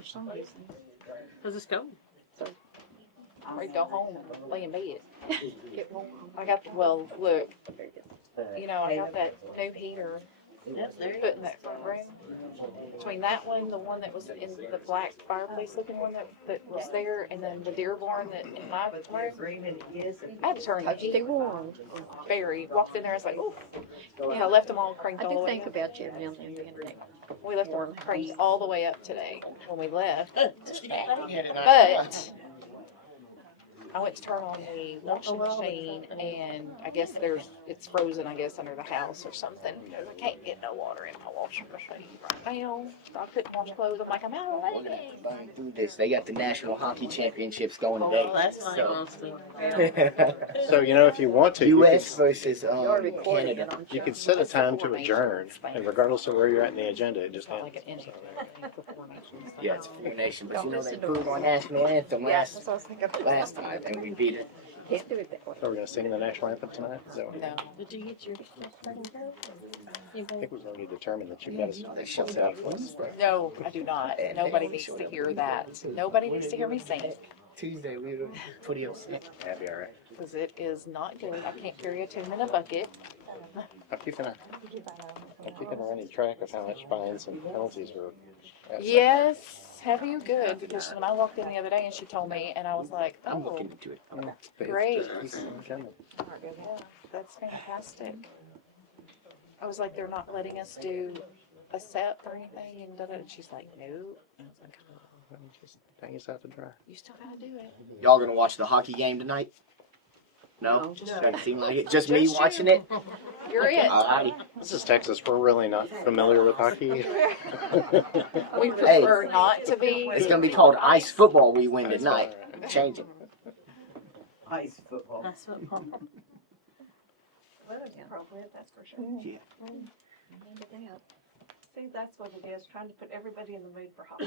for some reason. Cause it's cold. I'm ready to go home and lay in bed. Get warm. I got, well, look, you know, I got that new heater put in that front room. Between that one, the one that was in the black fireplace looking one that was there, and then the Dearborn that in my room, I had to turn the heat on. Barry walked in there, I was like, ooh. Yeah, I left them all cranked I all do the way think up. about you now and then. We left them cranked all the way up today when we left. But I went to turn on the washing machine, and I guess it's frozen, I guess, under the house or something. Because I can't get no water in my washing machine right now. So I couldn't wash clothes. I'm like, I'm out of We're water. gonna burn through this. They got the National Hockey Championships going today. Oh, that's my So, monster. So, you know, if you want to, U.S. versus You're recording Canada. it, I'm you sure. can set a time to adjourn, and regardless of where you're at in the agenda, it just It's not like ends. an inning for 4 nations. Yeah, it's Four Nations. But you know they improved our national anthem Yeah, that's last what I was thinking. time, and we beat it. Can't do it that way. So we're gonna sing the national anthem tonight? So No. Did you get your? I think we've already determined that you've got to They shut set it up. up. No, I do not. Nobody needs to hear that. Nobody needs to hear me sing. Tuesday we were pretty upset. That'd be all right. Because it is not good. I can't carry a tune in a bucket. I'm keeping a running track of how much fines and penalties were. Yes, have you good? Because when I walked in the other day and she told me, and I was like, I'm oh, looking into it. great. Yeah. Yeah, that's fantastic. I was like, they're not letting us do a set or anything, and da-da. She's like, no. And I was like, oh, Just hang yourself to dry. you still gotta do it. Y'all gonna watch the hockey game tonight? No? Doesn't seem like it. Just me Just you. watching it? You're it. Alrighty. This is Texas. We're really not familiar with hockey. We prefer not to be. It's gonna be called ice football we win tonight. Change it. Ice football. That's what. Well, it's appropriate, that's for sure. Yeah. See, that's what it is, trying to put everybody in the mood for hockey.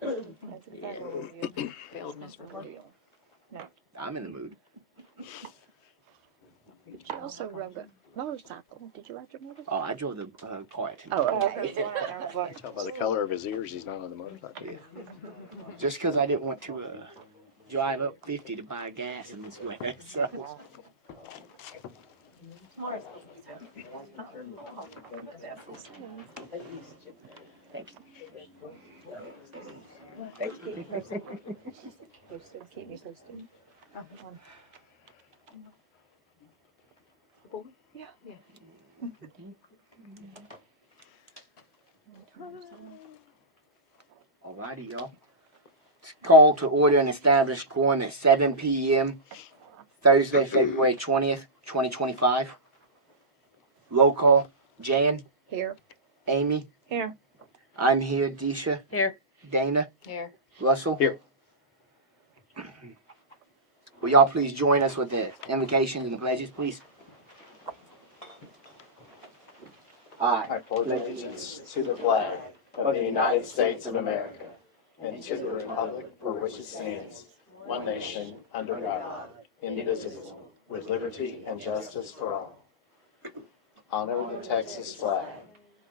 That's exactly what it is. Failed misreport. I'm in the mood. You also rode a motorcycle. Did you ride your motorcycle? Oh, I drove the car too. Oh, I okay. was like, Tell by the color of his ears, he's not on the motorcycle. Just because I didn't want to drive up 50 to buy gas in this weather. So. keep me posted. Yeah, yeah. Alrighty, y'all. It's called to order and establish quorum at 7 p.m. Thursday, February 20th, 2025. Roll call. Jan, Here. Amy, Here. I'm here. Disha, Here. Dana, Here. Russell. Here. Will y'all please join us with the invocations and the pledges, please? I pledge allegiance to the flag of the United States of America and to the republic for which it stands, one nation, under God, indivisible, with liberty and justice for all. Honor the Texas flag.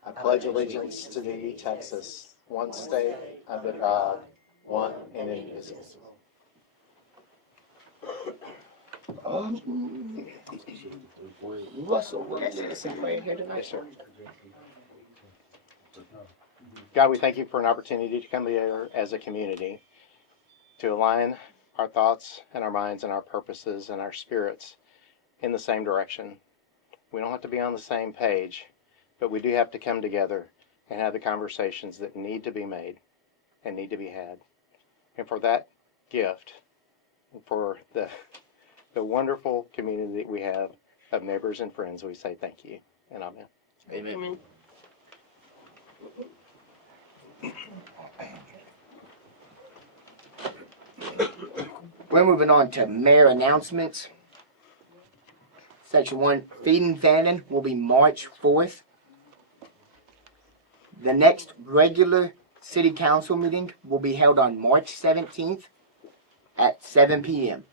I pledge allegiance to thee, Texas, one state, under God, one and indivisible. Russell, we're going to lead us in prayer here tonight. Yes, sir. God, we thank you for an opportunity to come together as a community to align our thoughts and our minds and our purposes and our spirits in the same direction. We don't have to be on the same page, but we do have to come together and have the conversations that need to be made and need to be had. And for that gift, for the wonderful community that we have of neighbors and friends, we say thank you and amen. Amen. We're moving on to mayor announcements. Section 1, Feeding Fannin will be March 4th. The next regular city council meeting will be held on March 17th at 7 p.m.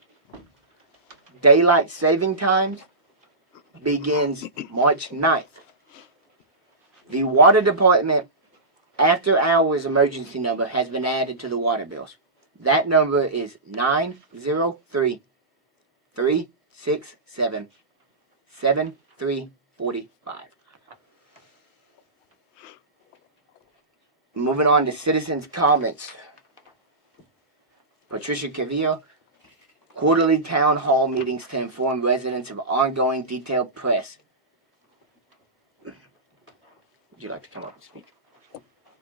Daylight saving time begins March 9th. The water department after hours emergency number has been added to the water bills. That number is 903-367-7345. Moving on to citizens' comments. Patricia Cavillo, quarterly town hall meetings to inform residents of ongoing detailed press. Would you like to come up and speak?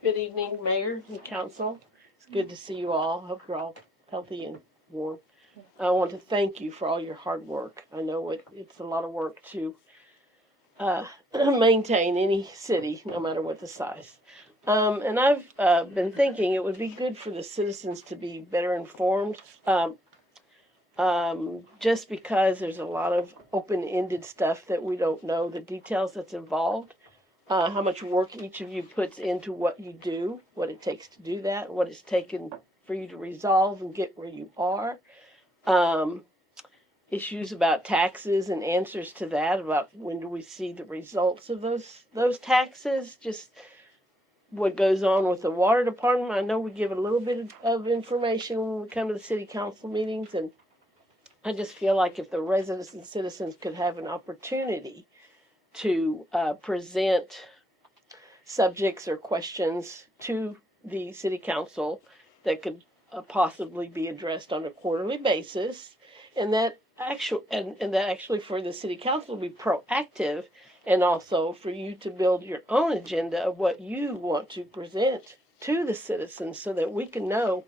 Good evening, Mayor and Council. It's good to see you all. Hope you're all healthy and warm. I want to thank you for all your hard work. I know it's a lot of work to maintain any city, no matter what the size. And I've been thinking it would be good for the citizens to be better informed, just because there's a lot of open-ended stuff that we don't know, the details that's involved. How much work each of you puts into what you do, what it takes to do that, what it's taken for you to resolve and get where you are. Issues about taxes and answers to that, about when do we see the results of those taxes, just what goes on with the water department. I know we give a little bit of information when we come to the city council meetings, and I just feel like if the residents and citizens could have an opportunity to present subjects or questions to the city council that could possibly be addressed on a quarterly basis, and that actually for the city council to be proactive, and also for you to build your own agenda of what you want to present to the citizens, so that we can know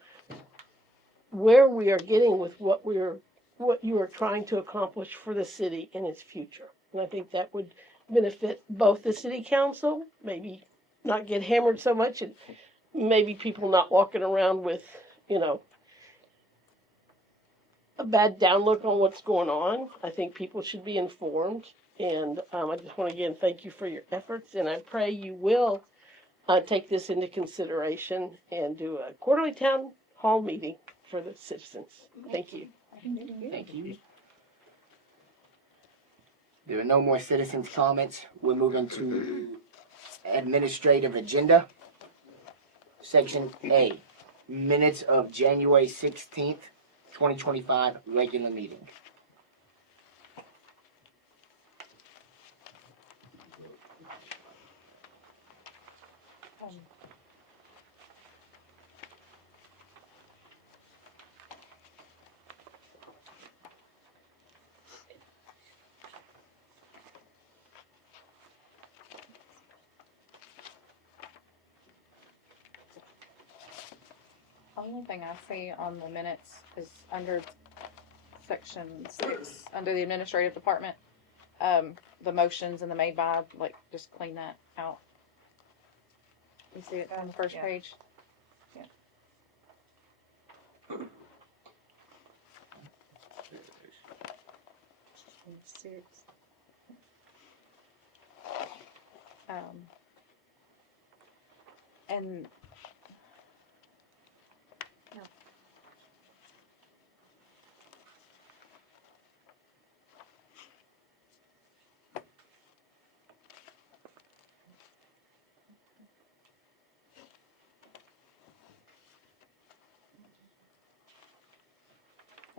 where we are getting with what you are trying to accomplish for the city in its future. And I think that would benefit both the city council, maybe not get hammered so much, and maybe people not walking around with, a bad downlook on what's going on. I think people should be informed, and I just want to again thank you for your efforts, and I pray you will take this into consideration and do a quarterly town hall meeting for the citizens. Thank you. Thank you. There are no more citizens' comments. We're moving to administrative agenda. Section A, minutes of January 16th, 2025 regular meeting. The only thing I see on the minutes is under section 6, under the administrative department, the motions and the made by, just clean that out. You see it on the first page? Yeah.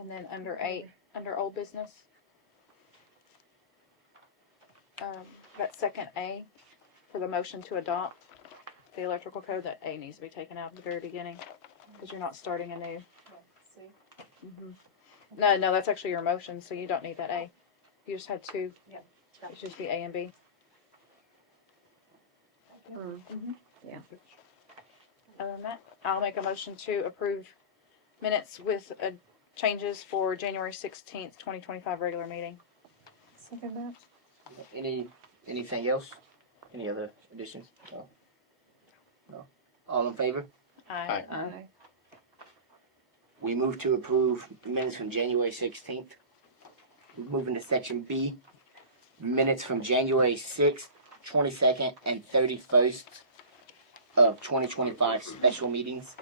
And then under 8, under old business, that second A for the motion to adopt the electrical code, that A needs to be taken out at the very beginning because you're not starting a new. No, that's actually your motion, so you don't need that A. You just had 2. Yeah. It should just be A and B. Yeah. Other than that, I'll make a motion to approve minutes with changes for January 16th, 2025 regular meeting. Second that. Anything else? Any other additions? No. All in favor? Aye. Aye. We move to approve minutes from January 16th. Moving to section B, minutes from January 6th, 22nd, and 31st of 2025 special meetings.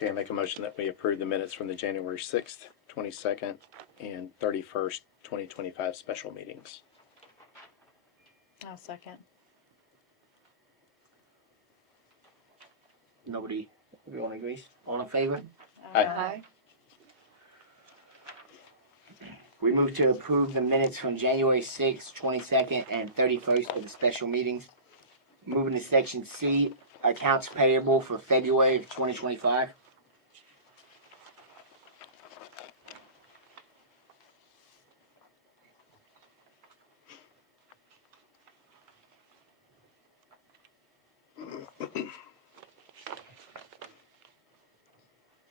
Okay, I make a motion that we approve the minutes from the January 6th, 22nd, and 31st, 2025 special meetings. I'll second. Nobody, everyone agrees? All in favor? Aye. We move to approve the minutes from January 6th, 22nd, and 31st for the special meetings. Moving to section C, accounts payable for February of 2025.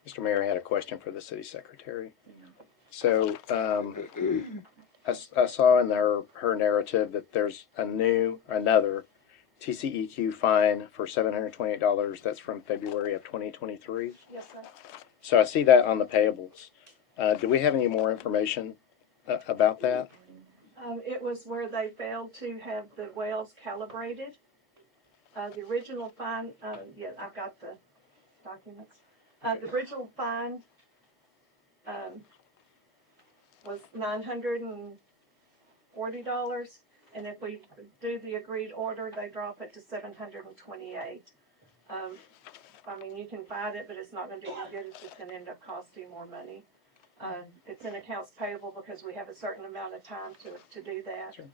Mr. Mayor, I had a question for the city secretary. So, I saw in her narrative that there's another TCEQ fine for $728. That's from February of 2023. Yes, sir. So I see that on the payables. Do we have any more information about that? It was where they failed to have the wells calibrated. The original fine, yeah, I've got the documents. The original fine, was $940, and if we do the agreed order, they drop it to $728. I mean, you can fight it, but it's not gonna do any good, it's just gonna end up costing more money. It's in accounts payable because we have a certain amount of time to do that. Sure.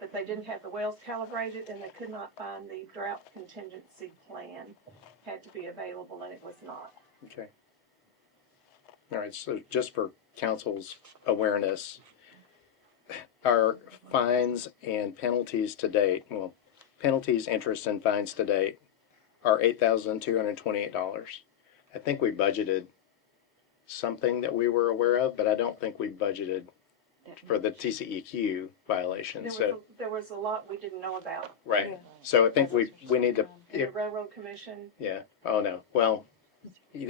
But they didn't have the wells calibrated, and they could not find the drought contingency plan had to be available, and it was not. Okay. All right, so just for council's awareness, our fines and penalties to date, well, penalties, interest, and fines to date are $8,228. I think we budgeted something that we were aware of, but I don't think we budgeted for the TCEQ violation. There was a lot we didn't know about. Right. Yeah. So I think we need to, And the railroad commission, yeah. Oh, no. Well,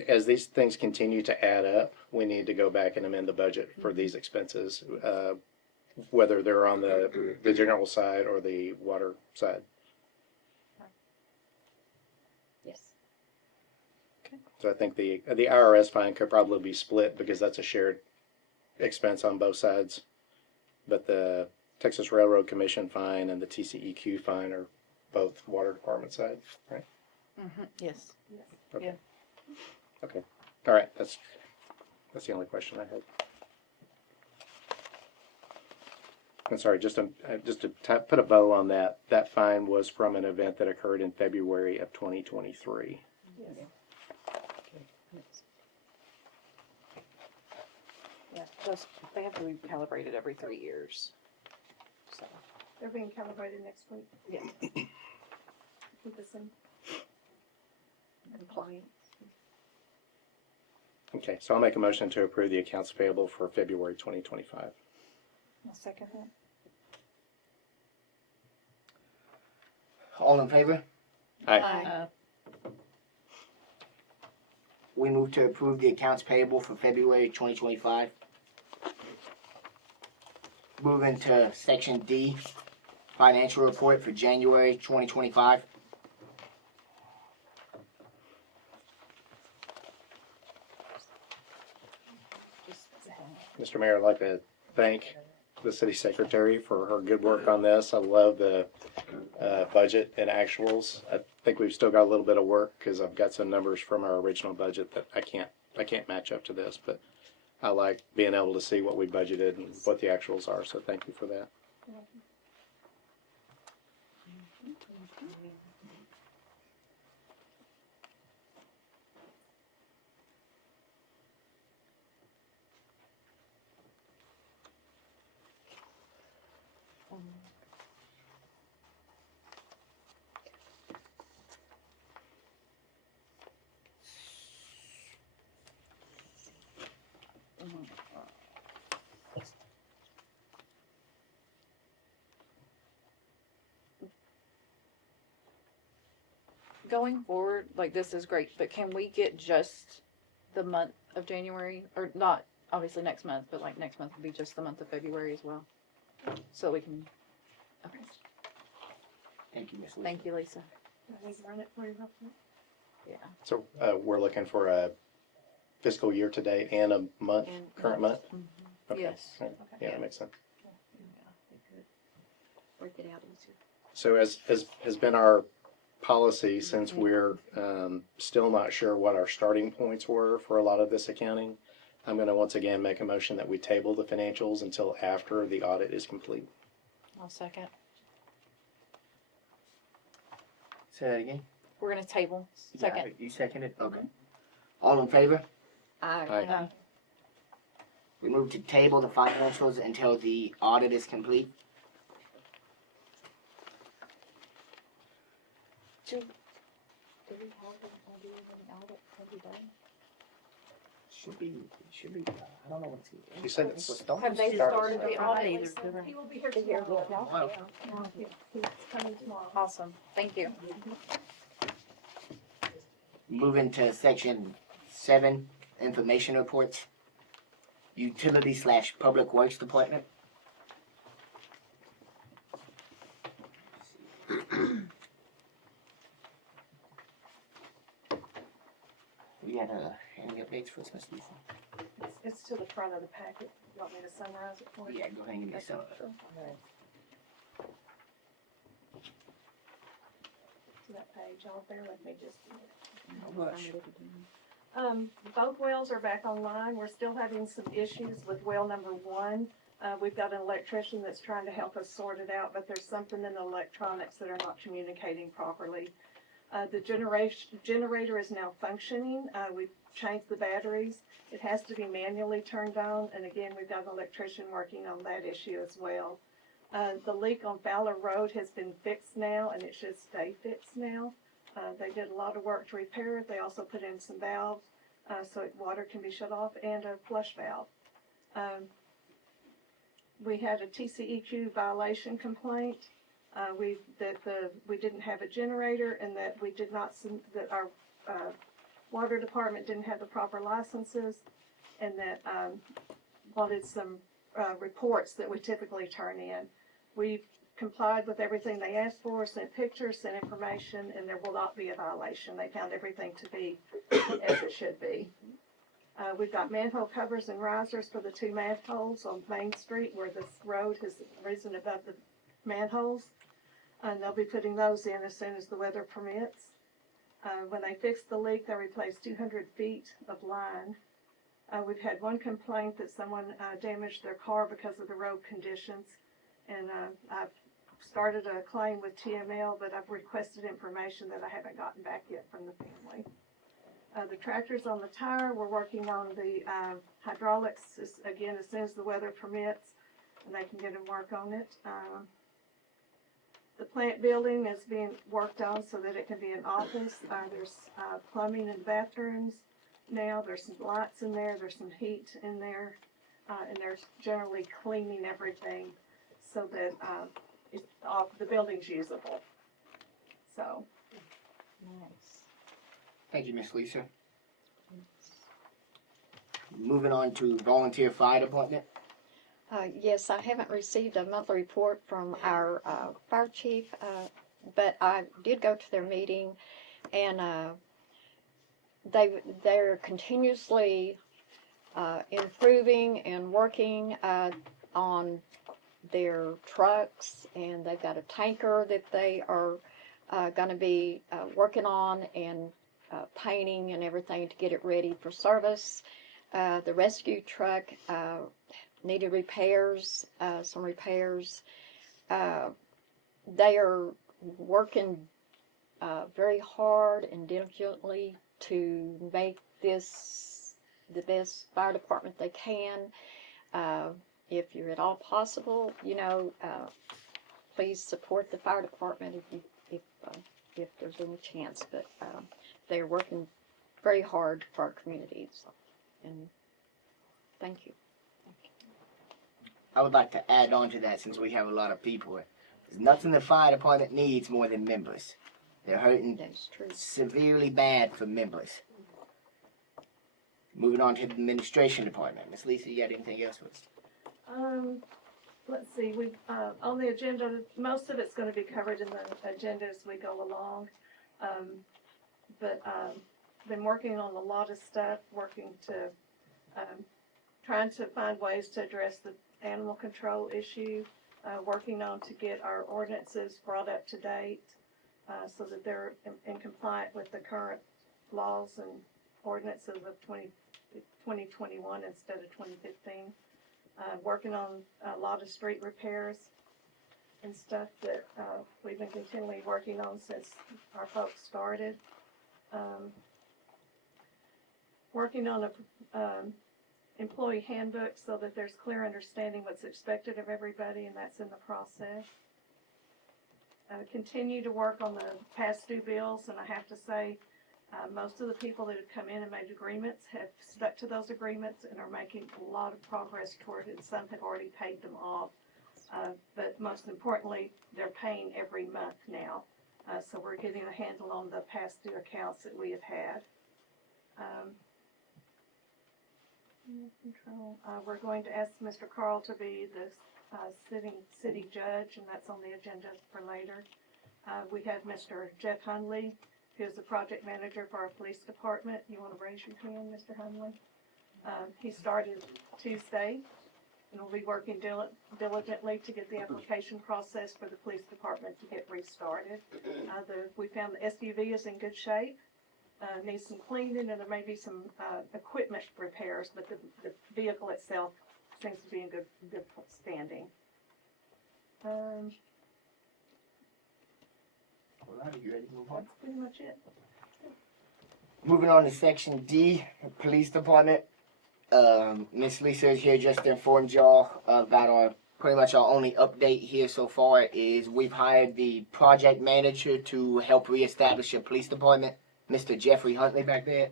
as these things continue to add up, we need to go back and amend the budget for these expenses, whether they're on the general side or the water side. Yes. So I think the IRS fine could probably be split because that's a shared expense on both sides. But the Texas Railroad Commission fine and the TCEQ fine are both water department side, right? Mm-hmm. Yes. Okay. Yeah. Okay. All right. That's the only question I had. I'm sorry. Just to put a bow on that. That fine was from an event that occurred in February of 2023. Yeah, they have to be calibrated every 3 years. So, they're being calibrated next week. yeah. Keep us in Compliance. Okay. So I'll make a motion to approve the accounts payable for February 2025. I'll second that. All in favor? Aye. We move to approve the accounts payable for February 2025. Moving to section D, financial report for January 2025. Mr. Mayor, I'd like to thank the city secretary for her good work on this. I love the budget and actuals. I think we've still got a little bit of work because I've got some numbers from our original budget that I can't match up to this, but I like being able to see what we budgeted and what the actuals are. So thank you for that. Going forward, like this is great, but can we get just the month of January, or not obviously next month, but like next month would be just the month of February as well, so we can. Okay. Thank you, Ms. Lee. Thank you, Lisa. Can we run it for you real quick? Yeah. So we're looking for a fiscal year to date and a month, And- current month? Okay. Yes. Yeah, that makes sense. Work it out easier. So as has been our policy, since we're still not sure what our starting points were for a lot of this accounting, I'm going to once again make a motion that we table the financials until after the audit is complete. I'll second. Say that again. We're gonna table. Second. You seconded? Okay. All in favor? Aye. We move to table the financials until the audit is complete. Do we have an idea when the audit will be done? Should be, I don't know what's. She said it's- Have they started the Friday, audit? they're gonna- He will be here Be here tomorrow. tomorrow? Yeah, he's coming tomorrow. Awesome, thank you. Moving to section 7, information reports. Utility/Public Works Department. We had any updates for us, Ms. Lisa? It's to the front of the packet. You want me to summarize it for you? Yeah, go ahead and give me some. To that page, y'all bear with me just a minute. Both wells are back online. We're still having some issues with well number 1. We've got an electrician that's trying to help us sort it out, but there's something in the electronics that are not communicating properly. The generator is now functioning. We've changed the batteries. It has to be manually turned on, and again, we've got an electrician working on that issue as well. The leak on Fowler Road has been fixed now, and it should stay fixed now. They did a lot of work to repair it. They also put in some valves so water can be shut off, and a flush valve. We had a TCEQ violation complaint. We didn't have a generator, and that we did not that our water department didn't have the proper licenses, and that wanted some reports that we typically turn in. We've complied with everything they asked for, sent pictures, sent information, and there will not be a violation. They found everything to be as it should be. We've got manhole covers and risers for the 2 manholes on Main Street where this road has risen above the manholes. And they'll be putting those in as soon as the weather permits. When they fixed the leak, they replaced 200 feet of line. We've had one complaint that someone damaged their car because of the road conditions. And I've started a claim with TML, but I've requested information that I haven't gotten back yet from the family. The tractor's on the tire. We're working on the hydraulics, again, as soon as the weather permits, and they can get and work on it. The plant building is being worked on so that it can be an office. There's plumbing in bathrooms now. There's some lights in there. There's some heat in there. And they're generally cleaning everything so that the building's usable. So. Nice. Thank you, Miss Lisa. Moving on to volunteer fire department. Yes, I haven't received a monthly report from our fire chief, but I did go to their meeting, and they're continuously improving and working on their trucks, and they've got a tanker that they are going to be working on and painting and everything to get it ready for service. The rescue truck needed repairs, some repairs. They are working very hard and diligently to make this the best fire department they can. If you're at all possible, please support the fire department if there's any chance. But they're working very hard for our communities, and thank you. I would like to add on to that since we have a lot of people. There's nothing the fire department needs more than members. They're hurting That's true. severely bad for members. Moving on to the administration department. Miss Lisa, you got anything else for us? Let's see, we, on the agenda, most of it's gonna be covered in the agenda as we go along. But been working on a lot of stuff, working to, trying to find ways to address the animal control issue, working on to get our ordinances brought up to date, so that they're in compliant with the current laws and ordinances of 2021 instead of 2015. Working on a lot of street repairs and stuff that we've been continually working on since our folks started. Working on a employee handbook so that there's clear understanding what's expected of everybody, and that's in the process. Continue to work on the past due bills, and I have to say, most of the people that have come in and made agreements have stuck to those agreements and are making a lot of progress toward it. Some have already paid them off. But most importantly, they're paying every month now. So we're getting a handle on the past due accounts that we have had. We're going to ask Mr. Carl to be the sitting city judge, and that's on the agenda for later. We have Mr. Jeff Hunley, who's the project manager for our police department. You want to raise your hand, Mr. Hunley? He started Tuesday, and we'll be working diligently to get the application process for the police department to get restarted. We found the SUV is in good shape. Needs some cleaning, and there may be some equipment repairs, but the vehicle itself seems to be in good standing. All right, you ready to move on? That's pretty much it. Moving on to section D, police department. Miss Lisa is here just to inform y'all about our pretty much our only update here so far is we've hired the project manager to help reestablish your police department, Mr. Jeffrey Huntley back there.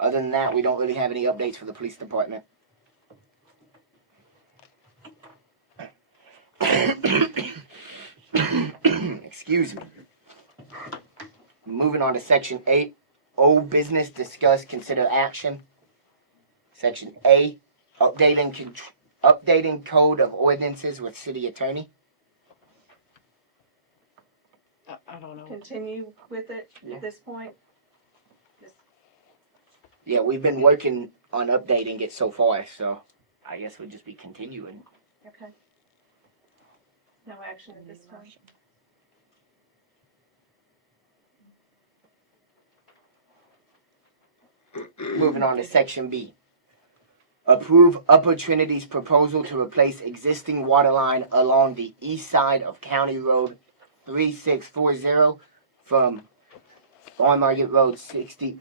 Other than that, we don't really have any updates for the police department. Excuse me. Moving on to section 8, old business, discuss, consider action. Section A, updating code of ordinances with city attorney. I don't know. Continue with it Yeah. at this point. Just Yeah, we've been working on updating it so far, so I guess we'll just be continuing. okay. No action at this time. Moving on to section B. Approve Upper Trinity's proposal to replace existing water line along the east side of County Road 3640 from on Market Road 60,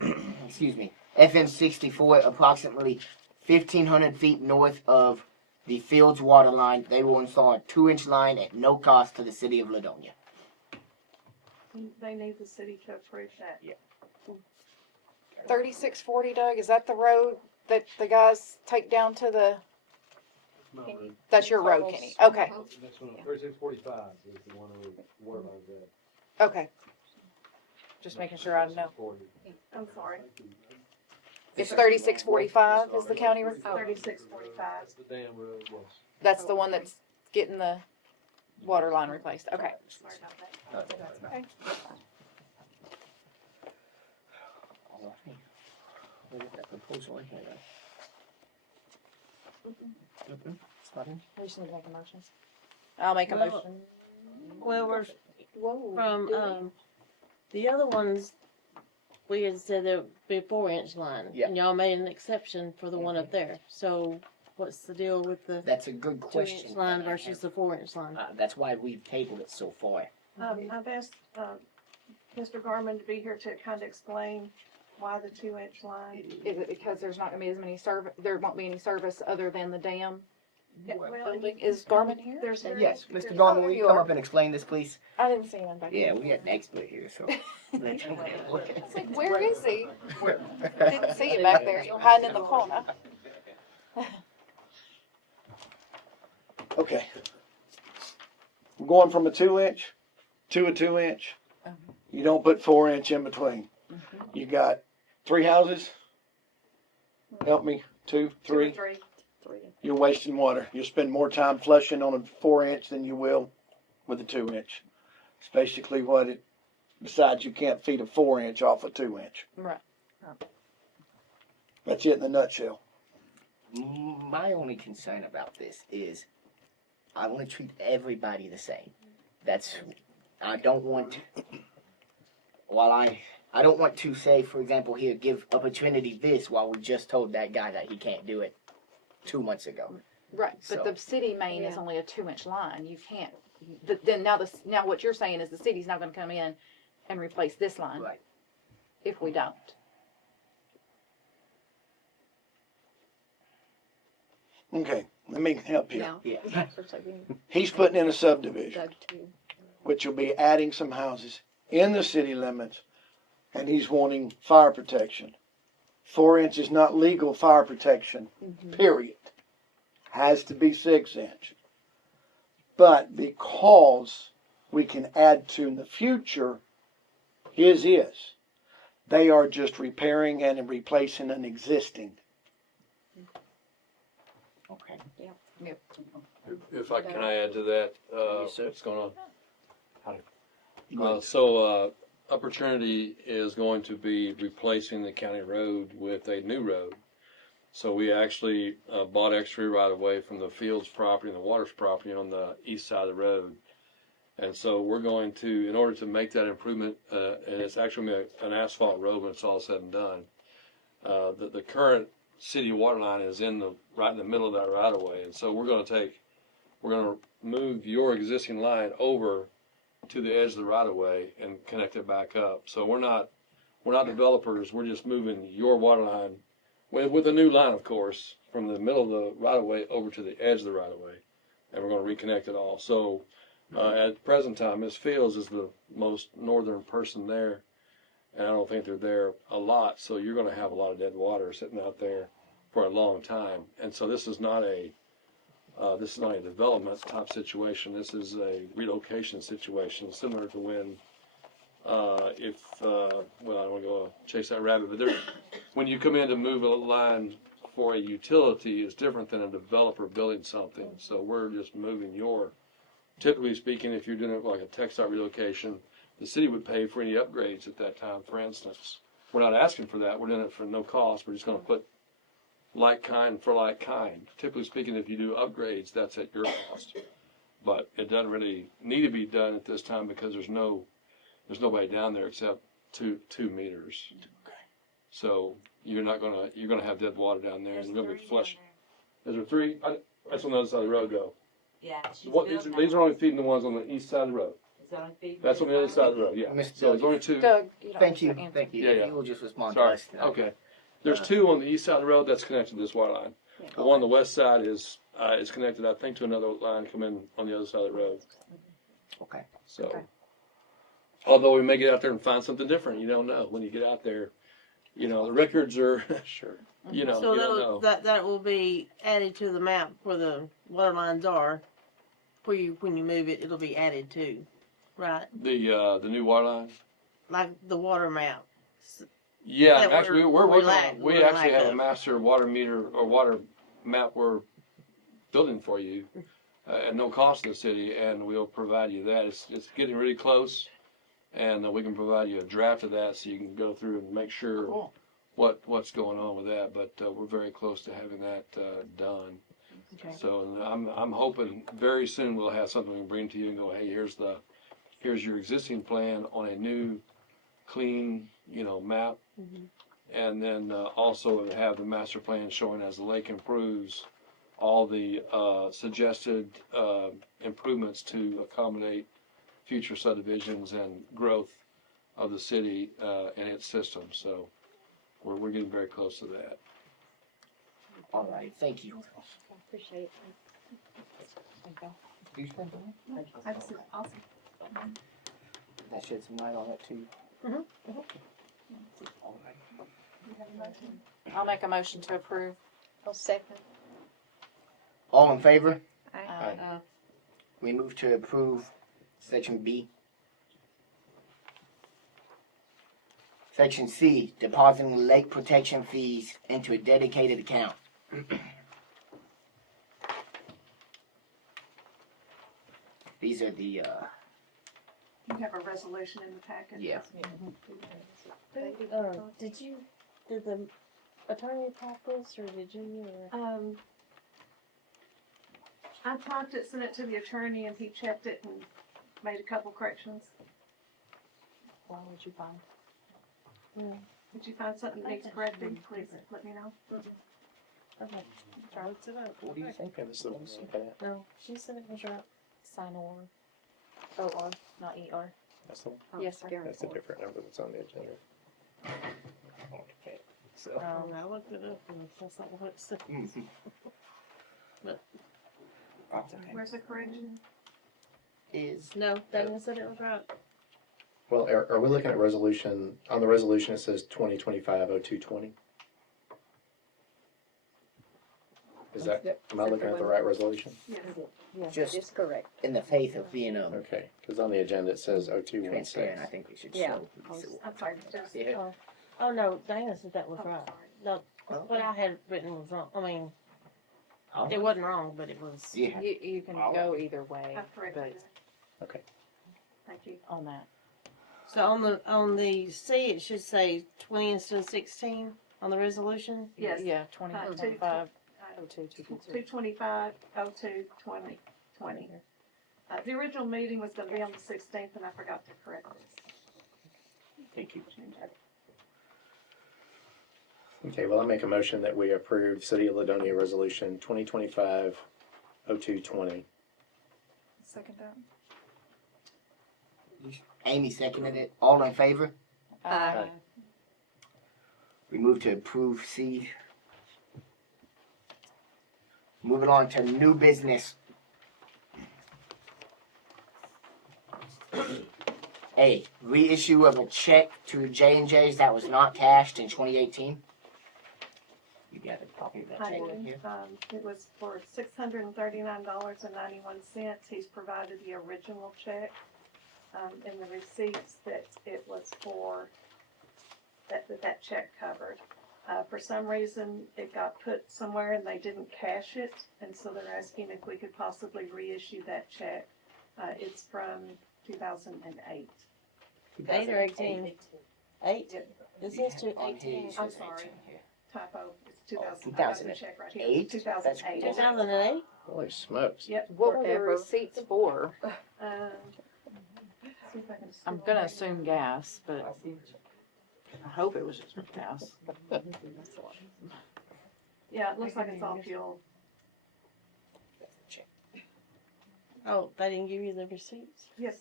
FM 64, approximately 1,500 feet north of the Fields water line. They will install a 2-inch line at no cost to the city of Ladonia. They need the city to approve that. 3640, Doug, is that the road that the guys take down to the, that's your road, Kenny? Okay, Next one, 3645 is the one where water line's at. okay. Just making sure I know. 40. I'm sorry. It's 3645 is the county road? 3645. That's the dam road, yes. That's the one that's getting the water line replaced, okay. Sorry about that. Okay. Where's that proposal in here? It's not in. We just need to make a motion. I'll make a Well, motion. Well, we're Whoa. from, the other ones, we had said there would be a 4-inch line. Yeah. And y'all made an exception for the one up there. So what's the deal with the That's a good 2-inch question. line versus the 4-inch line? That's why we've tabled it so far. I've asked, Mr. Garman to be here to kind of explain why the 2-inch line. Is it because there's not gonna be as many there won't be any service other than the dam Yeah, well, building? Is Garmin here? There's very- Yes, there's- Mr. Garman, will you you come are. up and explain this, please? I didn't see him back Yeah, there. we got an expert here, so. It's like, where is he? Didn't see him back there. You're hiding in the corner. Okay. We're going from a 2-inch to a 2-inch. You don't put 4-inch in between. You got 3 houses. Help me. 2, 3. 3. You're wasting water. You'll spend more time flushing on a 4-inch than you will with a 2-inch. It's basically what it Besides, you can't feed a 4-inch off a 2-inch. Right. That's it in a nutshell. My only concern about this is I want to treat everybody the same. I don't want, I don't want to say, for example, here, give opportunity this while we just told that guy that he can't do it 2 months ago. Right, but So- the city main is Yeah. only a 2-inch line. You can't. Then now what you're saying is the city's not going to come in and replace this line Right. if we don't. Okay, let me help you. Yeah. Yeah. First, like, we He's putting in a subdivision, dug to. which will be adding some houses in the city limits, and he's wanting fire protection. 4-inch is not legal fire protection, period. Has to be 6-inch. But because we can add to in the future, his is. They are just repairing and replacing an existing. Okay. If I can I add to that, Yes, sir. what's going on? Upper Trinity is going to be replacing the county road with a new road. So we actually bought extra right away from the Fields property and the Waters property on the east side of the road. And so we're going to, in order to make that improvement, and it's actually gonna be an asphalt road when it's all said and done. The current city water line is right in the middle of that right of way, and so we're going to move your existing line over to the edge of the right of way and connect it back up. So we're not developers. We're just moving your water line with a new line, of course, from the middle of the right of way over to the edge of the right of way, and we're going to reconnect it all. So at the present time, Ms. Fields is the most northern person there, and I don't think they're there a lot. So you're going to have a lot of dead water sitting out there for a long time. And so this is not a development type situation. This is a relocation situation, similar to when well, I don't want to go chase that rabbit, but when you come in to move a line for a utility, is different than a developer building something. So we're just moving typically speaking, if you're doing it like a textile relocation, the city would pay for any upgrades at that time, for instance. We're not asking for that. We're doing it for no cost. We're just going to put like kind for like kind. Typically speaking, if you do upgrades, that's at your cost. But it doesn't really need to be done at this time because there's nobody down there except two meters. So you're gonna have dead water down there. It's gonna be flush. Is there 3? That's on the other side of the road, though. Yeah. These are only feeding the ones on the east side of the road. That's on the other side of the road. Yeah. Mr. So there's only 2. Doug, you don't Thank have you. to answer. Thank you. Yeah, If yeah. you will just respond to Sorry. us. Okay. There's 2 on the east side of the road that's connected to this water line. The one on the west side is connected, I think, to another line coming on the other side of the road. Okay. So, Okay. although we may get out there and find something different, you don't know when you get out there. The records are Sure. So you don't know. that will be added to the map where the water lines are. When you move it, it'll be added to, right? The new water line. Like the water map. Yeah, That actually, we're we're working lack- on. We we're actually lack have a of. master water meter or water map we're building for you at no cost to the city, and we'll provide you that. It's getting really close, and we can provide you a draft of that so you can go through and make sure what's going on with that. But we're very close to having that done. Okay. So I'm hoping very soon we'll have something we can bring to you and go, hey, here's your existing plan on a new, clean, map. Mm-hmm. And then also have the master plan showing as the lake improves, all the suggested improvements to accommodate future subdivisions and growth of the city and its system. So we're getting very close to that. All right. Thank you. Appreciate it. That shed some light on that too. All right. I'll make a motion to approve. I'll second. All in favor? Aye. We move to approve section B. Section C, depositing lake protection fees into a dedicated account. These are the You have a resolution in the packet. Yeah. Did the attorney type this, or did you, I typed it, sent it to the attorney, and he checked it and made a couple corrections. What would you find? Did you find something that needs correcting? Please let me know. okay, try it up. What do you think of this? The one that's looking at? No, she said it was right. Sign or. O-R, not E-R. That's the one. Yes, sir. That's a different number that's on the agenda. Okay. So. I looked it up and that's not what it said. That's okay. Where's the correction? Is No, Dana said it was right. Well, are we looking at resolution, on the resolution it says 2025-0220? Is that, am I looking at the right resolution? Yes. just It's correct. in the faith of being Okay, because on the agenda it says transparent, I 0216. think we should Yeah. show. I'm sorry, just. Yeah. Oh, no, Dana said that was Oh, right. sorry. No, what I had written was wrong. I mean, it wasn't wrong, but it was. Yeah. You can go either way, I've corrected but it. Okay. Thank you. on that. So on the C, it should say 20 instead of 16 on the resolution. Yes. Yeah, 20, Uh, 25, Uh, 02, 225, 02, 2020. The original meeting was gonna be on the 16th, and I forgot to correct it. Thank you. Okay, well, I make a motion that we approve City of Ladonia Resolution 2025-0220. Second that. Amy seconded it. All in favor? Aye. We move to approve C. Moving on to new business. A, reissue of a check to J&J's that was not cashed in 2018. You got a copy of that I check do. in here? It was for $639.91. He's provided the original check, and the receipts that it was for, that check covered. For some reason, it got put somewhere and they didn't cash it, and so they're asking if we could possibly reissue that check. It's from 2008. 8 or 18? 8? Yep. This is to On 18. his, I'm it's sorry. 18 here. Typo, it's 2000, I got the check right here. 2008? 2008. 2008? Holy smokes. Yep. What were the Forever. receipts for? See if I can I'm see gonna it. assume gas, but I hope it was just for gas. Yeah, it looks like it's all fuel. Oh, they didn't give you the receipts? Yes,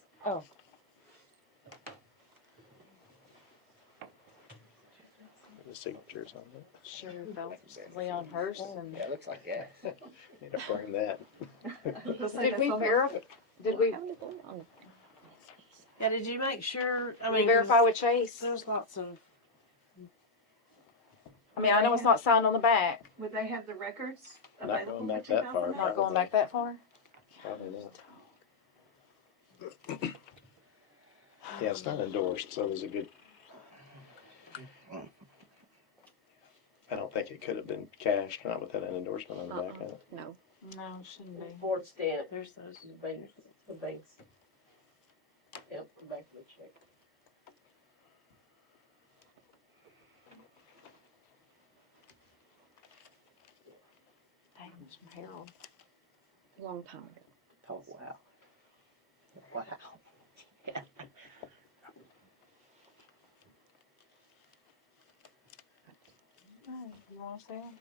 The signatures on it. Sheriff Leon Hurst and. Yeah, it looks like that. Need to frame that. looks like Did that's we all- verify, did we Yeah, did you make sure? I mean, verify 'cause with Chase? there's lots of. I mean, I know it's not signed on the back, Would they have the records Not available going for back that far. 2008? not going back that far. Probably not. Yeah, it's not endorsed, so it was a good. I don't think it could have been cashed, not without an endorsement on the back of it. No. No, shouldn't be. Board stamp. There's those banks. The banks. Yep, the back of the check. Dang, it's from Harold. Long time ago. Oh, wow. Wow. Yeah. You wanna see 'em?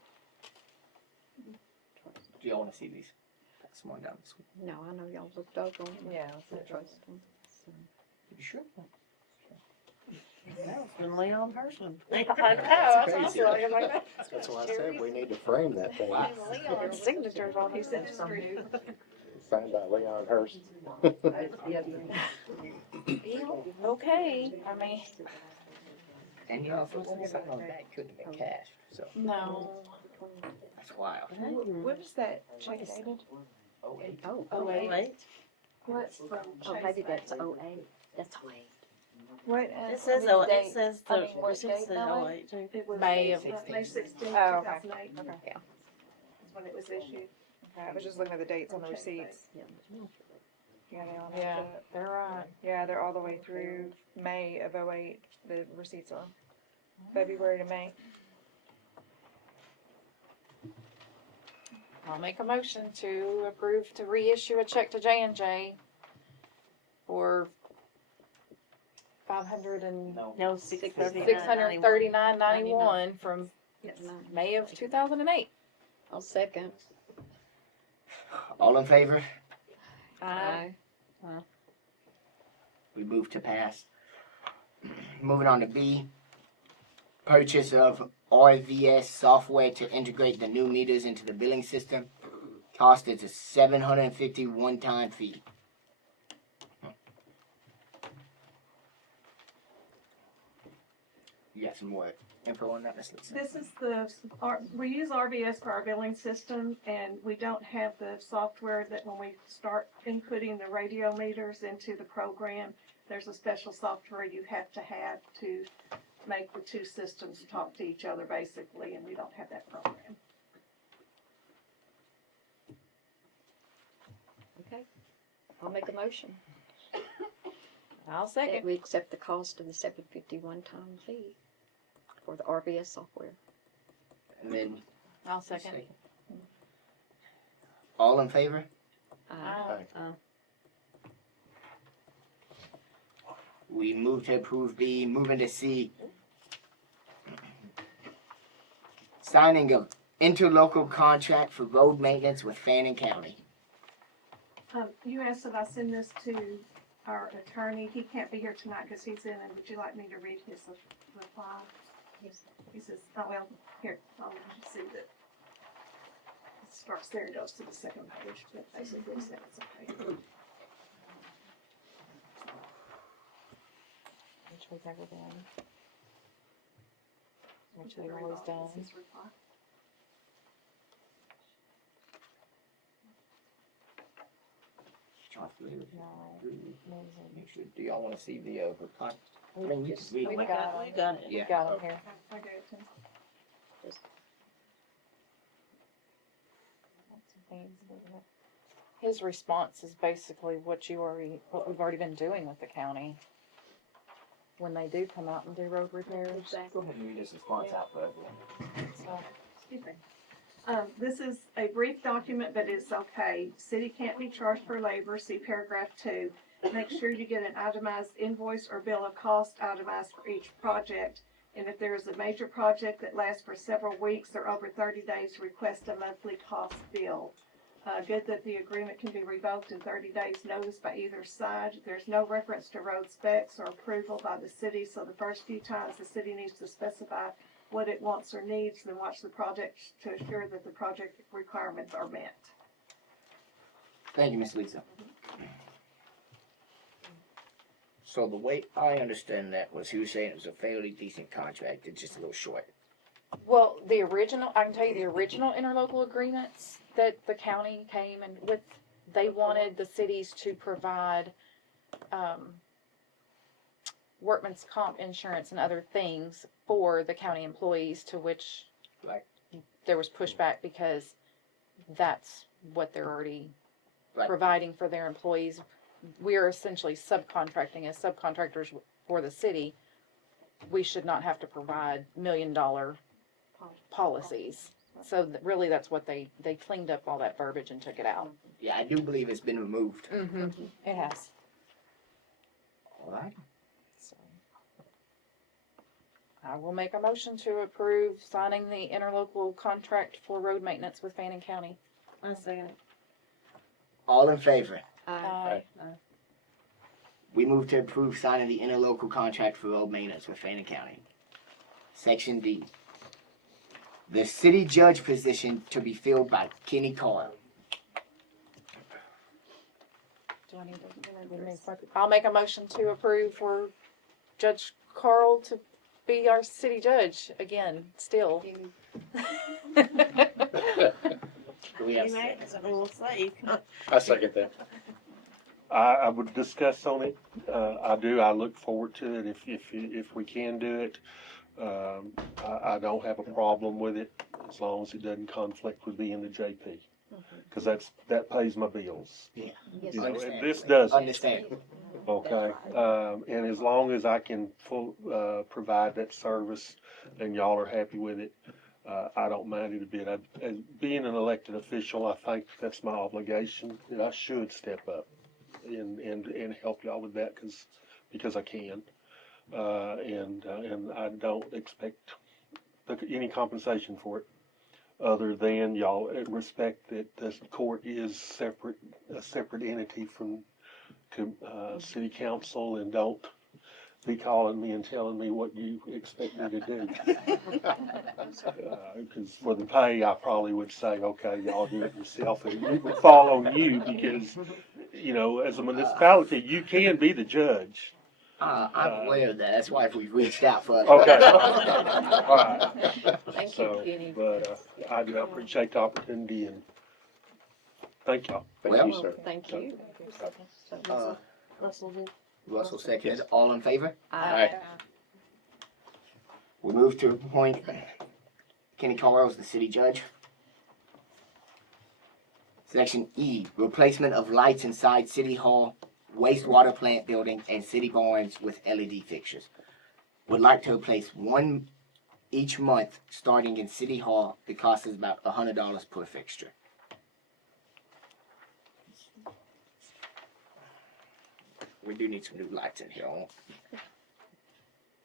Do y'all want to see these? Pass them on down this way. No, I know y'all looked over them. Yeah. I trust them. So. You sure? From Leon Person. I know, that's what I crazy. feel like. I'm like, That's why I said we need to frame that thing. Leon's signatures on He it. said it's from you. Signed by Leon Hurst. Okay, I mean, And you also sign on the back couldn't have been cashed, so no. that's wild. What is that check dated? Oh, Oh, wait. Wait. What's from oh, Chase maybe Bank? that's 08. That's 08. What? It says oh, it says I the mean, what receipt date says now? 08 too. It was May of- May 16, Oh, okay. 2008. Okay. Yeah. Is when it was issued. I was just looking at the dates on the Chase Bank. receipts. Yeah. Yeah, they all Yeah, match up. they're right. Yeah, they're all the way through May of '08. The receipts are February to May. I'll make a motion to approve to reissue a check to J&J for No, 639.91. $639.91 from Yes. May of 2008. I'll second. All in favor? Aye. We move to pass. Moving on to B, purchase of RVS software to integrate the new meters into the billing system. Cost is a $750 one-time fee. You got some more info on that? Let's listen. This is we use RVS for our billing system, and we don't have the software that when we start inputting the radio meters into the program, there's a special software you have to make the two systems talk to each other basically, and we don't have that program. Okay. I'll make a motion I'll that second. we accept the cost of the $750 one-time fee for the RVS software. And then I'll second. all in favor? Aye. We move to approve B. Moving to C. Signing of interlocal contract for road maintenance with Fannin County. You asked that I send this to our attorney. He can't be here tonight because he's in, and would you like me to read his reply? He says, oh, well, here, I'll see that. It starts there and goes to the second page, but basically says it's okay. Which we've never done. Which we've always done. His reply. Make sure. Do y'all want to see the reply? We I mean, you can read We it. got it. We Yeah. got them here. I gave it to him. His response is basically what we've already been doing with the county. When they do come out and do road repairs. Go ahead and read this response out for everyone. So, excuse me. This is a brief document, but it's okay. City can't be charged for labor, see paragraph 2. Make sure you get an itemized invoice or bill of cost itemized for each project. And if there is a major project that lasts for several weeks or over 30 days, request a monthly cost bill. Good that the agreement can be revoked in 30 days notice by either side. There's no reference to road specs or approval by the city, so the first few times the city needs to specify what it wants or needs, then watch the project to assure that the project requirements are met. Thank you, Miss Lisa. So the way I understand that was he was saying it was a fairly decent contract, it's just a little short. Well, I can tell you the original interlocal agreements that the county came and with, they wanted the cities to provide, workman's comp insurance and other things for the county employees, to which Like- there was pushback because that's what they're already Right. providing for their employees. We are essentially subcontracting as subcontractors for the city. We should not have to provide $1 million policies. So really that's what they cleaned up all that verbiage and took it out. Yeah, I do believe it's been removed. Mm-hmm. It has. All right. So I will make a motion to approve signing the interlocal contract for road maintenance with Fannin County. I second it. All in favor? Aye. We move to approve signing the interlocal contract for road maintenance with Fannin County. Section D. The city judge position to be filled by Kenny Carl. Do I need to? I'll make a motion to approve for Judge Carl to be our city judge again, still. Do we have You may, because I will say. I second that. I would discuss on it. I look forward to it if we can do it. I don't have a problem with it as long as it doesn't conflict with being the JP. Cause that pays my bills. Yeah. Yes, You know, and Understandably. this doesn't. Understandable. Okay, and as long as I can provide that service and y'all are happy with it, I don't mind it a bit. As being an elected official, I think that's my obligation, and I should step up and help y'all with that because I can. And I don't expect any compensation for it other than y'all respect that the court is a separate entity from city council, and don't be calling me and telling me what you expect me to do. Because for the pay, I probably would say, okay, y'all do it yourself, and it would fall on you because, you know, as a municipality, you can be the judge. I'm aware of that. That's why we've reached out for. Okay. All right. Thank So, you, Kenny. but I do appreciate the opportunity, and thank y'all. Thank Well, you, sir. Thank you. Russell did. Russell seconded. All in favor? Aye. We move to appoint Kenny Caldwell as the city judge. Section E, replacement of lights inside City Hall, wastewater plant building, and city barns with LED fixtures. Would like to replace one each month, starting in City Hall. The cost is about $100 per fixture. We do need some new lights in here.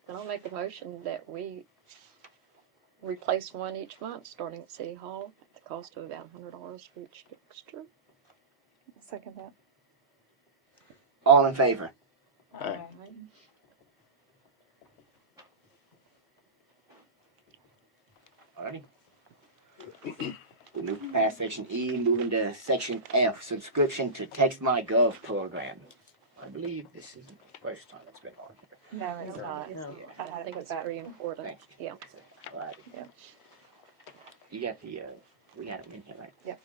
Then I'll make a motion that we replace one each month, starting at City Hall, at the cost of about $100 for each fixture. Second that. All in favor? Aye. Alrighty. We move past section E, moving to section F, subscription to TextMyGov program. I believe this is the first time it's been on here. No, it's not. No. I I had think it it's back. very important. Thank you. Yeah. Alright. Yeah. You got the, we had them in here, right?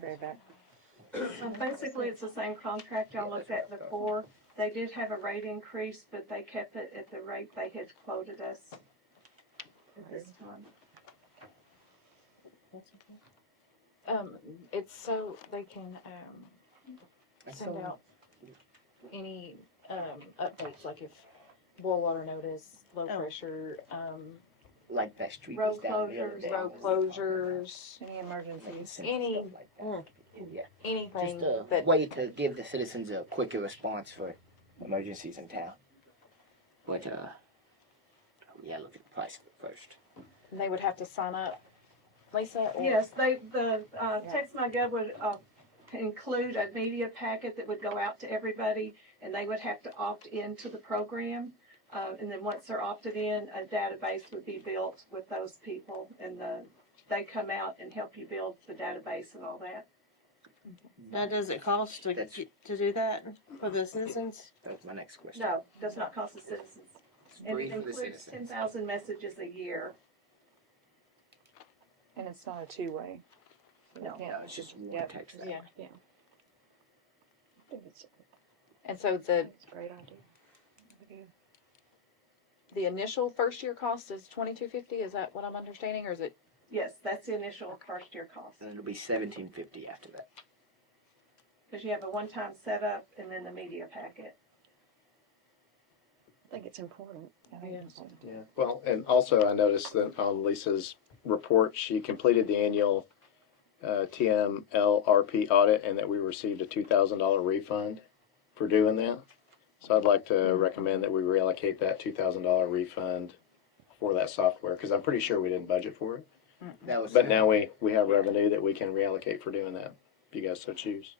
Very bad. So basically, it's the same contract y'all looked at before. They did have a rate increase, but they kept it at the rate they had quoted us at this time. It's so they can, send out any, updates, like if boil water notice, low Oh. pressure, Like that street Road was down the other closures, day. road closures, Any emergencies? any- Stuff like that. Yeah, anything just a that, way to give the citizens a quicker response for emergencies in town. But, yeah, look at the price of it first. they would have to sign up, Lisa, or? Yes, TextMyGov would, include a media packet that would go out to everybody, and they would have to opt into the program. And then once they're opted in, a database would be built with those people, and they come out and help you build the database and all that. Now, does it cost to do that for the citizens? That's my next question. No, does not cost the citizens. It's And free it for the includes citizens. 10,000 messages a year. And it's not a two-way. No. No, it's just one Yep. text. Yeah. I think it's And so a great idea. the initial first year cost is $22.50, is that what I'm understanding, or is it? Yes, that's the initial first year cost. And it'll be $17.50 after that. Because you have a one-time setup and then the media packet. I think it's important. I think it's important. Yeah. Well, and also I noticed that on Lisa's report, she completed the annual TMLRP audit, and that we received a $2,000 refund for doing that. So I'd like to recommend that we reallocate that $2,000 refund for that software, because I'm pretty sure we didn't budget for it. That was. But now we have revenue that we can reallocate for doing that, if you guys so choose.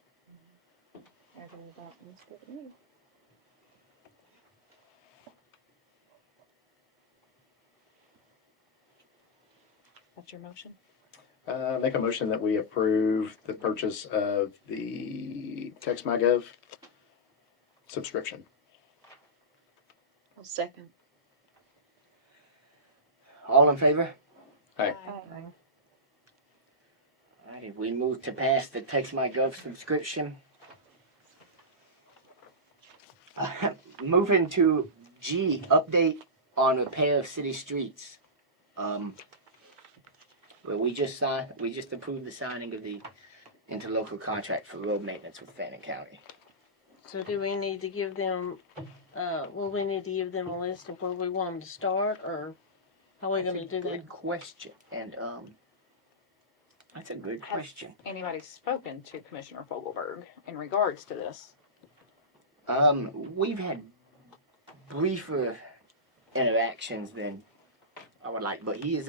That's your motion? Make a motion that we approve the purchase of the TextMyGov subscription. I'll second. All in favor? Aye. Alrighty, we move to pass the TextMyGov subscription. Moving to G, update on repair of city streets. Well, we just approved the signing of the interlocal contract for road maintenance with Fannin County. So do we need to give them, will we need to give them a list of where we want them to start, or how are we That's gonna a do that? good question, and that's a good question. Anybody spoken to Commissioner Fogelberg in regards to this? We've had briefer interactions than I would like, but he's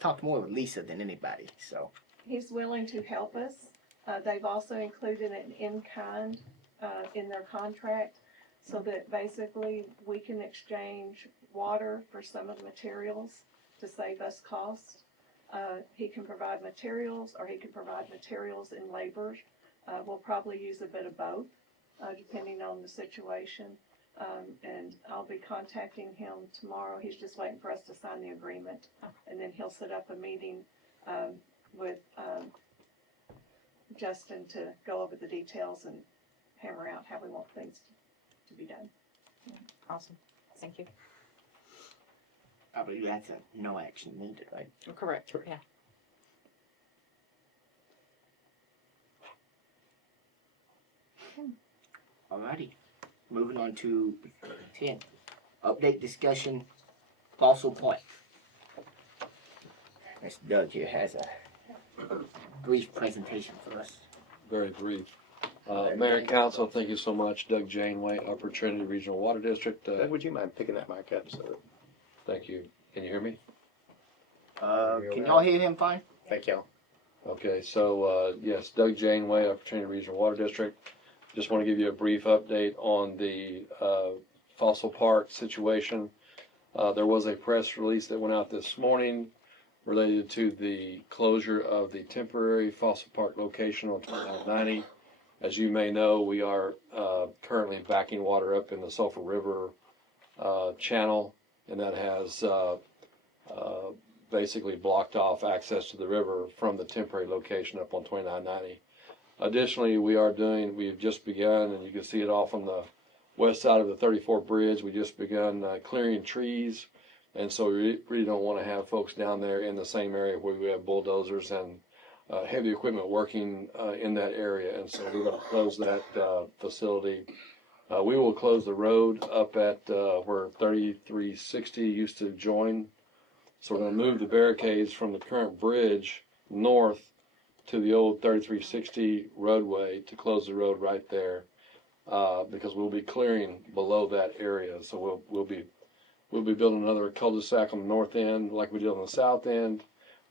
talked more with Lisa than anybody, so. He's willing to help us. They've also included an in-kind, in their contract, so that basically we can exchange water for some of the materials to save us costs. He can provide materials, or he can provide materials and labor. We'll probably use a bit of both, depending on the situation. And I'll be contacting him tomorrow. He's just waiting for us to sign the agreement. And then he'll set up a meeting with Justin to go over the details and hammer out how we want things to be done. Awesome. Thank you. I believe that's a no action needed, right? Correct. Yeah. Alrighty, moving on to 10. Update discussion, Fossil Point. Mr. Doug here has a brief presentation for us. Very brief. Mayor and Council, thank you so much. Doug Janeway, Upper Trinity Regional Water District. Doug, would you mind picking that mic up? So, Thank you. Can you hear me? Can y'all hear him fine? thank y'all. Okay, so yes, Doug Janeway, Upper Trinity Regional Water District. Just want to give you a brief update on the Fossil Park situation. There was a press release that went out this morning related to the closure of the temporary Fossil Park location on 2990. As you may know, we are currently backing water up in the Sulphur River channel, and that has basically blocked off access to the river from the temporary location up on 2990. Additionally, we've just begun, and you can see it off on the west side of the 34 bridge. We just begun clearing trees, and so we really don't want to have folks down there in the same area where we have bulldozers and heavy equipment working in that area, and so we're going to close that facility. We will close the road up at where 3360 used to join. So we're going to move the barricades from the current bridge north to the old 3360 roadway to close the road right there, because we'll be clearing below that area. So we'll be building another cul-de-sac on the north end like we did on the south end,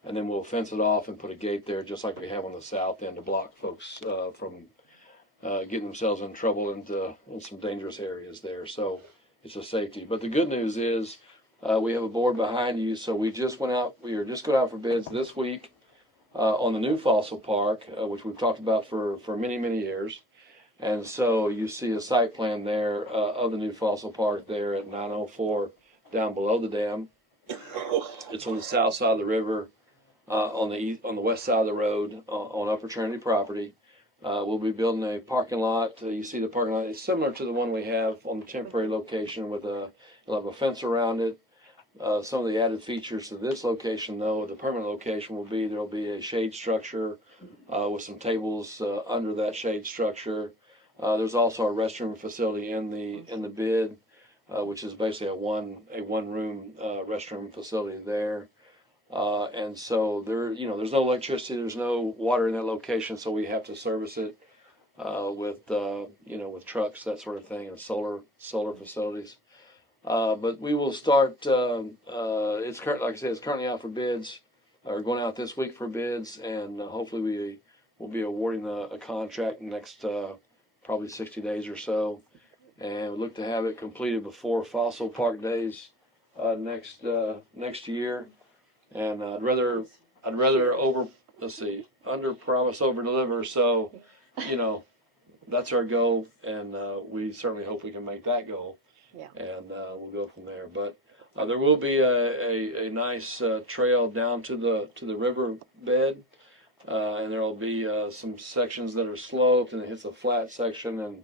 and then we'll fence it off and put a gate there just like we have on the south end to block folks from getting themselves in trouble in some dangerous areas there. So it's a safety. But the good news is we have a board behind you. So we are just going out for bids this week on the new Fossil Park, which we've talked about for many, many years. And so you see a site plan there of the new Fossil Park there at 904 down below the dam. It's on the south side of the river, on the west side of the road, on Upper Trinity property. We'll be building a parking lot. You see the parking lot is similar to the one we have on the temporary location with you'll have a fence around it. Some of the added features to this location, though, the permanent location will be there'll be a shade structure with some tables under that shade structure. There's also a restroom facility in the bid, which is basically a one room restroom facility there. And so there's no electricity, there's no water in that location, so we have to service it with trucks, that sort of thing, and solar facilities. But we will start. It's like I said, it's currently out for bids, or going out this week for bids, and hopefully we will be awarding a contract in the next probably 60 days or so, and we look to have it completed before Fossil Park Days next year. And I'd rather under promise, over deliver. So, that's our goal, and we certainly hope we can make that goal. Yeah. And we'll go from there. But there will be a nice trail down to the river bed, and there will be some sections that are sloped, and it hits a flat section, and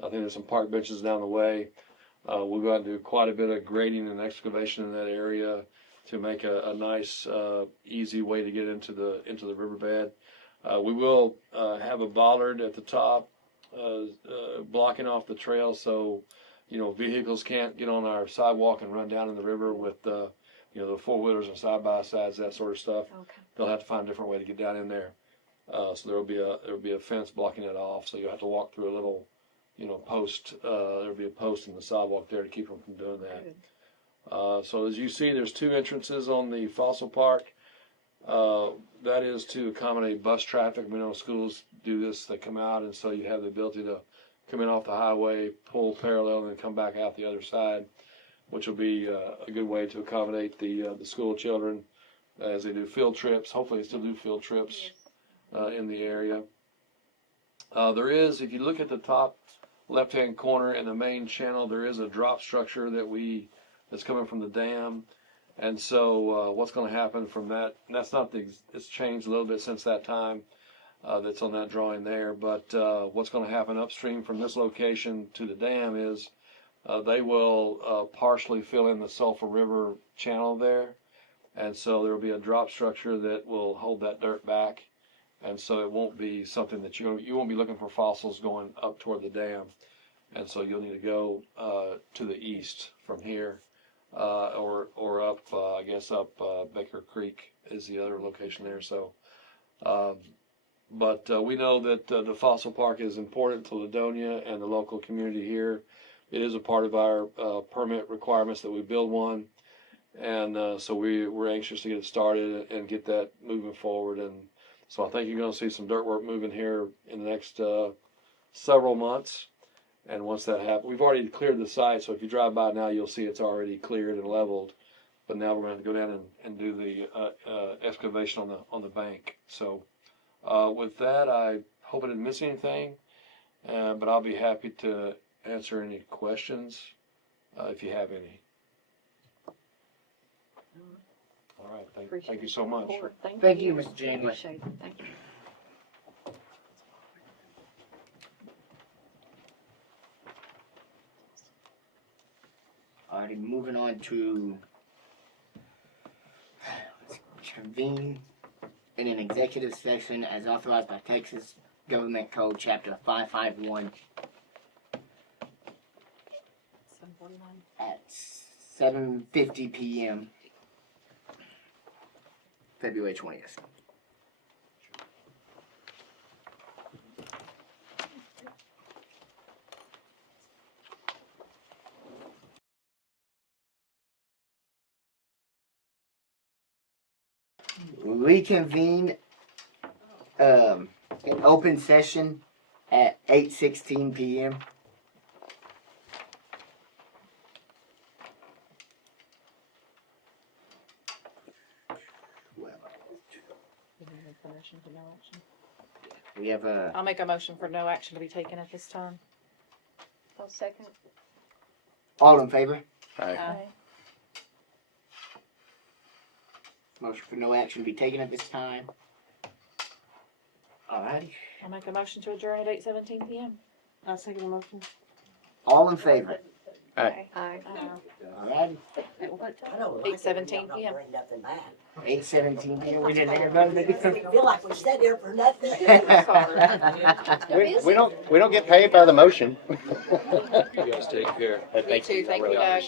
I think there's some park benches down the way. We'll go out and do quite a bit of grading and excavation in that area to make a nice, easy way to get into the riverbed. We will have a bollard at the top blocking off the trail, so vehicles can't get on our sidewalk and run down in the river with the four-wheelers and side-by-sides, that sort of stuff. Okay. They'll have to find a different way to get down in there. So there'll be a fence blocking it off. So you'll have to walk through a little, post. There'll be a post in the sidewalk there to keep them from doing that. So as you see, there's 2 entrances on the Fossil Park. That is to accommodate bus traffic. We know schools do this. They come out, and so you have the ability to come in off the highway, pull parallel, and then come back out the other side, which will be a good way to accommodate the school children as they do field trips. Hopefully they still do field trips in the area. There is, if you look at the top left-hand corner in the main channel, there is a drop structure that's coming from the dam. And so what's going to happen from that, and that's not it's changed a little bit since that time that's on that drawing there, but what's going to happen upstream from this location to the dam is they will partially fill in the Sulphur River channel there, and so there will be a drop structure that will hold that dirt back, and so it won't be something that you won't be looking for fossils going up toward the dam, and so you'll need to go to the east from here. Or up, I guess up Baker Creek is the other location there. So, but we know that the Fossil Park is important to Ladonia and the local community here. It is a part of our permit requirements that we build one, and so we're anxious to get it started and get that moving forward. And so I think you're going to see some dirt work moving here in the next several months. And once that happens, we've already cleared the site, so if you drive by now, you'll see it's already cleared and leveled. But now we're going to go down and do the excavation on the bank. So with that, I hope I didn't miss anything, but I'll be happy to answer any questions if you have any. All right, thank you so much. Thank you, Mr. Janeway. Appreciate it. Thank you. Alrighty, moving on to convene in an executive session as authorized by Texas Government Code Chapter 551 at 7:50 p.m. February 20th. Reconvene in open session at 8:16 p.m. We have a. I'll make a motion for no action to be taken at this time. I'll second. All in favor? Aye. Motion for no action to be taken at this time. Alrighty. I'll make a motion to adjourn at 8:17 p.m. I'll second the motion. All in favor? Aye. Alright. 8:17 p.m. 8:17 p.m. We didn't have none of it. Feel like we sat here for nothing. We don't get paid by the motion. You guys take care. You too. Thank you, Doug.